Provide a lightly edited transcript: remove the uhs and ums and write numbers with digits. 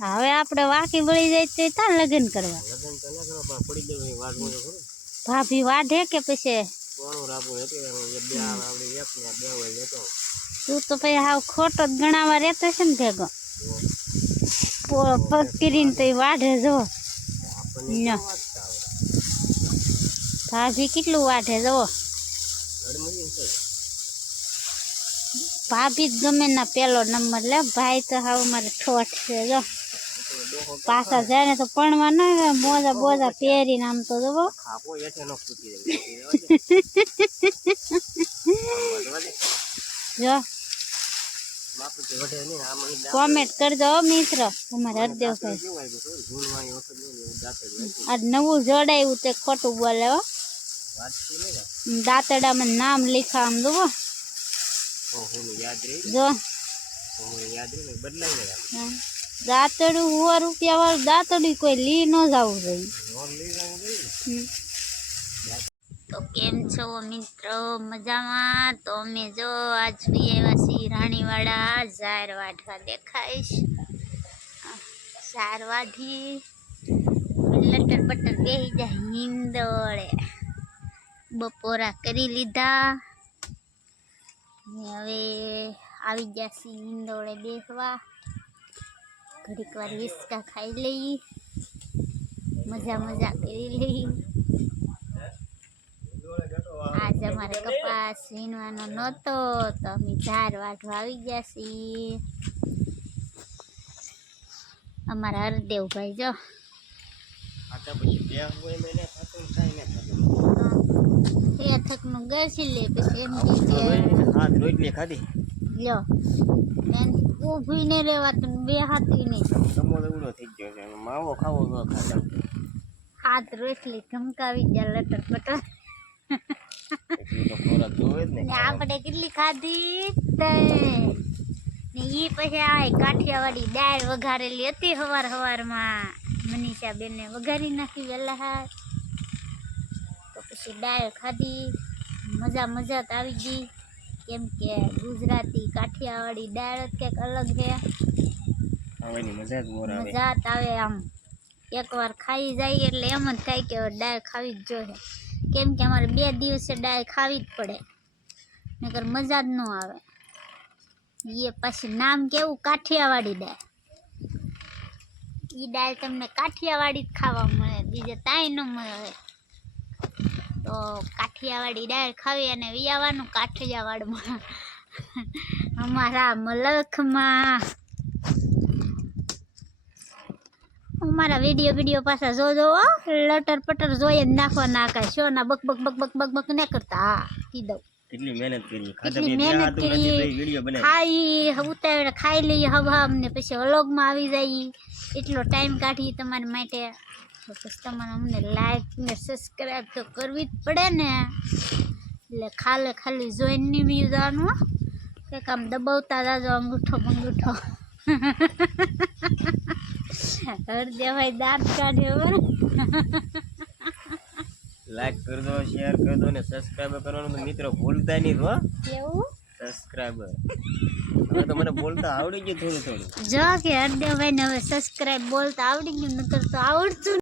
હવે આપણે વાકી વળી જાય તો તાર લગ્ન કરવા લગન તો ના કરવા પડી દેવી વાત હું તો કરું ભાભી વાઢે કે પછી કોણું રાખવું એટલે એ બે આવડી એક ને બે હોય જતો તું તો પછી હાવ ખોટો જ ગણાવા રહેતો છે ને ભેગો પગ કરીને તો વાઢે જો આપણને વાંચતા આવે ભાભી કેટલું વાઢે જો અડમુજી છે ભાભી જ ગમે ના પેલો નંબર લે ભાઈ તો હાવ મારે ઠોઠ છે જો પાછા જાય ને તો પણવા ના મોજા બોજા પહેરીને આમ તો જો ખાપો એઠે નો ફૂટી જો માપુ કે વઢે નહીં આમ કોમેન્ટ કરજો મિત્ર તમારે હરદેવભાઈ કેવાય તો ઝૂણવાની વખત નહીં દાંતડ આજ નવું જોડાયું તે ખોટું બોલે હો વાત છે ને દાંતડામાં નામ લીખા આમ જુઓ હું યાદ રહી જો હું યાદ રહી બદલાઈ ગયા દાંતડું 100 રૂપિયા વાળું દાંતડું કોઈ લી ન જવું જોઈએ લોન લઈ જવું જોઈએ તો કેમ છો મિત્રો મજામાં તો અમે જો આજ બી આવ્યા છીએ રાણીવાડા ઝાર વાઢવા દેખાઈશ ઝાર વાઢી લટર પટર બેસી જાય નીંદોળે બપોરા કરી લીધા ને હવે આવી ગયા છીએ નીંદોળે બેસવા ઘડીક વાર વિસ્કા ખાઈ લઈ મજા મજા કરી લઈ આજ અમારે કપાસ વીણવાનો નહોતો તો અમે ઝાર વાઢવા આવી ગયા છીએ અમારા હરદેવભાઈ જો આટા પછી બે હોય મેને ખાતું કાઈ ન ખાતું એ થકનું ગરસી લે પછી એમ હાથ રોટલી ખાધી લ્યો બેન ઊભી ને રહેવાતું બે હાથી નહીં સમો ઉડો થઈ ગયો છે માવો ખાવો ન ખાતા હાથ રોટલી ધમકાવી ગયા લટર પટર તો ખોરાક જોવે જ ને ને આપણે કેટલી ખાધી તે ને ઈ પછી આ કાઠિયાવાડી દાળ વઘારેલી હતી હવારમાં મનીષા બેને વઘારી નાખી વહેલા હાથ તો પછી દાળ ખાધી મજા તો આવી ગઈ કેમ કે ગુજરાતી કાઠિયાવાડી દાળ જ કંઈક અલગ છે ખાવાની મજા જ મોર આવે મજા જ આવે આમ એકવાર ખાઈ જાય એટલે એમ જ થાય કે દાળ ખાવી જ જોઈએ કેમ કે અમારે 2 દિવસે દાળ ખાવી જ પડે નકર મજા જ ન આવે એ પછી નામ કેવું કાઠિયાવાડી દાળ એ દાળ તમને કાઠિયાવાડી જ ખાવા મળે બીજે તાય ન મળે તો કાઠિયાવાડી દાળ ખાવી અને વિયાવાનું કાઠિયાવાડમાં અમારા મલખમાં અમારા વિડીયો પાછા જોજો લટર પટર જોઈએ નાખવા નાખાય શો ના બક બક ન કરતા હા કીધું કેટલી મહેનત કરી કેટલી મહેનત કરી વિડિયો બનાવી ખાઈ ઉતાવળે ખાઈ લઈએ હવા અમને પછી વ્લોગમાં આવી જાય એટલો ટાઈમ કાઢી તમારા માટે તો પછી તમારે અમને લાઈક ને સબસ્ક્રાઈબ તો કરવી જ પડે ને એટલે ખાલી જોઈને નહીં બી જવાનું કંઈક આમ દબાવતા જાજો અંગૂઠો બંગૂઠો હરદેવભાઈ દાંત કાઢ્યો લાઈક કરી દો શેર કરી દો ને સબસ્ક્રાઇબ કરવાનું તો મિત્રો ભૂલતા નહીં હો કેવું સબસ્ક્રાઇબર હવે તો મને બોલતા આવડી ગયું થોડું જો કે હરદેવભાઈ ને હવે સબસ્ક્રાઇબ બોલતા આવડી ગયું નકર તો આવડતું